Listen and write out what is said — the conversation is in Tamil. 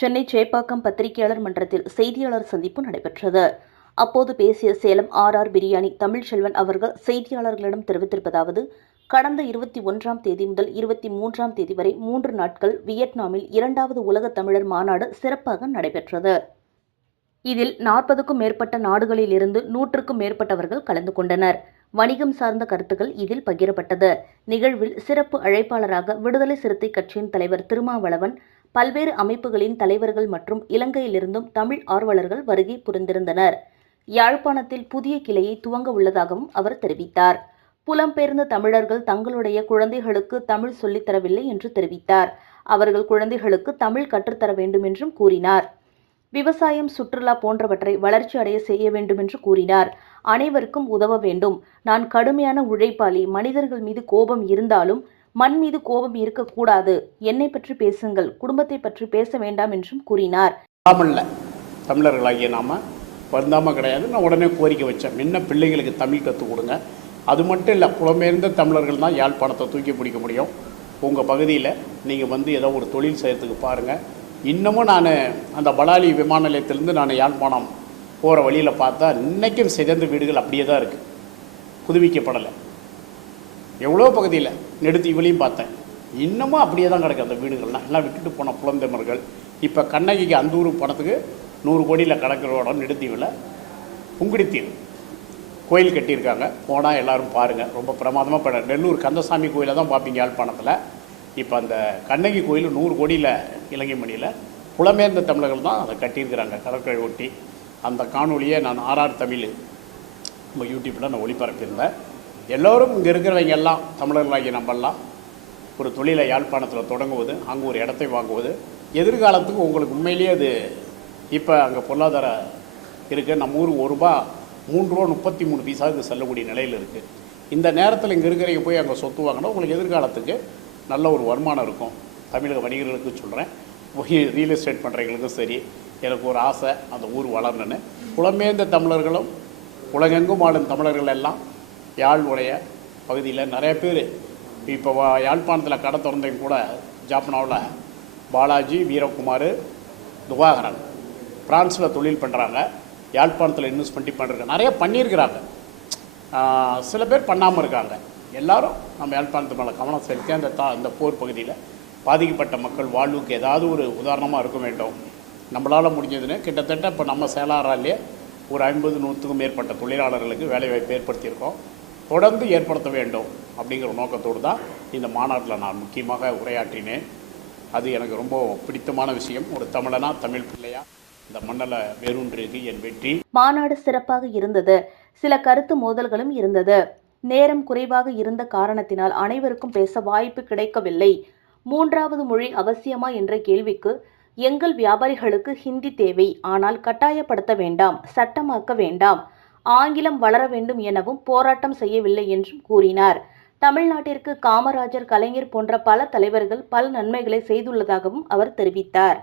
சென்னை சேப்பாக்கம் பத்திரிகையாளர் மன்றத்தில் செய்தியாளர் சந்திப்பு நடைபெற்றது. அப்போது பேசிய சேலம் ஆர் பிரியாணி தமிழ்ச்செல்வன் அவர்கள் செய்தியாளர்களிடம் தெரிவித்திருப்பதாவது, கடந்த 21ஆம் தேதி முதல் 23ஆம் தேதி வரை 3 நாட்கள் வியட்நாமில் 2வது உலக தமிழர் மாநாடு சிறப்பாக நடைபெற்றது. இதில் 40க்கும் மேற்பட்ட நாடுகளில் இருந்து 100க்கும் மேற்பட்டவர்கள் கலந்து கொண்டனர். வணிகம் சார்ந்த கருத்துக்கள் இதில் பகிரப்பட்டது. நிகழ்வில் சிறப்பு அழைப்பாளராக விடுதலை சிறுத்தை கட்சியின் தலைவர் திருமாவளவன், பல்வேறு அமைப்புகளின் தலைவர்கள் மற்றும் இலங்கையிலிருந்தும் தமிழ் ஆர்வலர்கள் வருகை புரிந்திருந்தனர். யாழ்ப்பாணத்தில் புதிய கிளையை துவங்க உள்ளதாகவும் அவர் தெரிவித்தார். புலம்பெயர்ந்த தமிழர்கள் தங்களுடைய குழந்தைகளுக்கு தமிழ் சொல்லித்தரவில்லை என்று தெரிவித்தார். அவர்கள் குழந்தைகளுக்கு தமிழ் கற்றுத்தர வேண்டும் என்றும் கூறினார். விவசாயம், சுற்றுலா போன்றவற்றை வளர்ச்சி அடைய செய்ய வேண்டும் என்று கூறினார். அனைவருக்கும் உதவ வேண்டும். நான் கடுமையான உழைப்பாளி. மனிதர்கள் மீது கோபம் இருந்தாலும் மண் மீது கோபம் இருக்கக்கூடாது. என்னை பற்றி பேசுங்கள், குடும்பத்தை பற்றி பேச வேண்டாம் என்றும் கூறினார். தமிழர்களாகிய நாம வருந்தாமல் கிடையாது. நான் உடனே கோரிக்கை வச்சேன், முன்ன பிள்ளைகளுக்கு தமிழ் கற்றுக் கொடுங்க. அது மட்டும் இல்லை, புலம்பெயர்ந்த தமிழர்கள் தான் யாழ்ப்பாணத்தை தூக்கி பிடிக்க முடியும். உங்கள் பகுதியில் நீங்கள் வந்து ஏதோ ஒரு தொழில் செய்கிறதுக்கு பாருங்கள். இன்னமும் நான் அந்த பலாலி விமான நிலையத்திலேருந்து நான் யாழ்ப்பாணம் போகிற வழியில் பார்த்தா இன்றைக்கும் சிதைந்த வீடுகள் அப்படியே தான் இருக்குது, புதுப்பிக்கப்படலை. எவ்வளோ பகுதியில் நெடுத்தீவிலையும் பார்த்தேன், இன்னமும் அப்படியே தான் கிடக்கு அந்த வீடுகள்லாம். எல்லாம் விட்டுட்டு போன புலந்தமர்கள். இப்போ கண்ணகிக்கு அந்த ஊர் பணத்துக்கு 100 கோடியில் கிடக்கிற இடம் நெடுத்தீவில் புங்குடித்தீவு கோயில் கட்டியிருக்காங்க. போனால் எல்லோரும் பாருங்கள், ரொம்ப பிரமாதமாக. நெல்லூர் கந்தசாமி கோயிலை தான் பார்ப்பீங்க யாழ்ப்பாணத்தில். இப்போ அந்த கண்ணகி கோயில் 100 கோடியில் இலங்கை மணியில் புலம்பெயர்ந்த தமிழர்கள் தான் அதை கட்டியிருக்கிறாங்க, கடற்கரை ஒட்டி. அந்த காணொலியை நான் ஆர்ஆர் தமிழ் நம்ம யூடியூப்பில் நான் ஒளிபரப்பியிருந்தேன். எல்லோரும் இங்கே இருக்கிறவங்க எல்லாம் தமிழர்களாகிய நம்மெல்லாம் ஒரு தொழிலை யாழ்ப்பாணத்தில் தொடங்குவது, அங்கே ஒரு இடத்தை வாங்குவது எதிர்காலத்துக்கு உங்களுக்கு உண்மையிலேயே அது இப்போ அங்கே பொருளாதாரம் இருக்குது. நம்ம ஊருக்கு ₹1 ₹3.33 செல்லக்கூடிய நிலையில் இருக்குது. இந்த நேரத்தில் இங்கே இருக்கிறவங்க போய் அங்கே சொத்து வாங்கினா உங்களுக்கு எதிர்காலத்துக்கு நல்ல ஒரு வருமானம் இருக்கும். தமிழக வணிகர்களுக்கு சொல்கிறேன், ரியல் எஸ்டேட் பண்ணுறவங்களுக்கும் சரி. எனக்கு ஒரு ஆசை அந்த ஊர் வளரணுன்னு. புலம்பெயர்ந்த தமிழர்களும் உலகெங்கும் ஆளும் தமிழர்கள் எல்லாம் யாழுடைய பகுதியில் நிறைய பேர் இப்போ யாழ்ப்பாணத்தில் கடை திறந்தவங்க கூட ஜாப்பனாவில் பாலாஜி, வீரகுமார், துவாகரன் பிரான்ஸில் தொழில் பண்ணுறாங்க. யாழ்ப்பாணத்தில் இன்வெஸ்ட்மெண்ட் பண்ணுறாங்க, நிறைய பண்ணியிருக்கிறாங்க. சில பேர் பண்ணாமல் இருக்காங்க. எல்லாரும் நம்ம யாழ்ப்பாணத்து மேலே கவனம் செலுத்தி அந்த போர் பகுதியில் பாதிக்கப்பட்ட மக்கள் வாழ்வுக்கு ஏதாவது ஒரு உதாரணமாக இருக்க வேண்டும். நம்மளால் முடிஞ்சதுன்னு கிட்டத்தட்ட இப்போ நம்ம சேலாராலே ஒரு 50-100க்கும் மேற்பட்ட தொழிலாளர்களுக்கு வேலைவாய்ப்பு ஏற்படுத்தியிருக்கோம். தொடர்ந்து ஏற்படுத்த வேண்டும் அப்படிங்கிற நோக்கத்தோடு தான் இந்த மாநாட்டில் நான் முக்கியமாக உரையாற்றினேன். அது எனக்கு ரொம்ப பிடித்தமான விஷயம். ஒரு தமிழனா, தமிழ் பிள்ளையா இந்த மண்ணில் வேரூன்றியது என் வெற்றி. மாநாடு சிறப்பாக இருந்தது. சில கருத்து மோதல்களும் இருந்தது. நேரம் குறைவாக இருந்த காரணத்தினால் அனைவருக்கும் பேச வாய்ப்பு கிடைக்கவில்லை. 3வது மொழி அவசியமா என்ற கேள்விக்கு, எங்கள் வியாபாரிகளுக்கு ஹிந்தி தேவை, ஆனால் கட்டாயப்படுத்த வேண்டாம், சட்டமாக்க வேண்டாம், ஆங்கிலம் வளர வேண்டும் எனவும் போராட்டம் செய்யவில்லை என்றும் கூறினார். தமிழ்நாட்டிற்கு காமராஜர், கலைஞர் போன்ற பல தலைவர்கள் பல நன்மைகளை செய்துள்ளதாகவும் அவர் தெரிவித்தார்.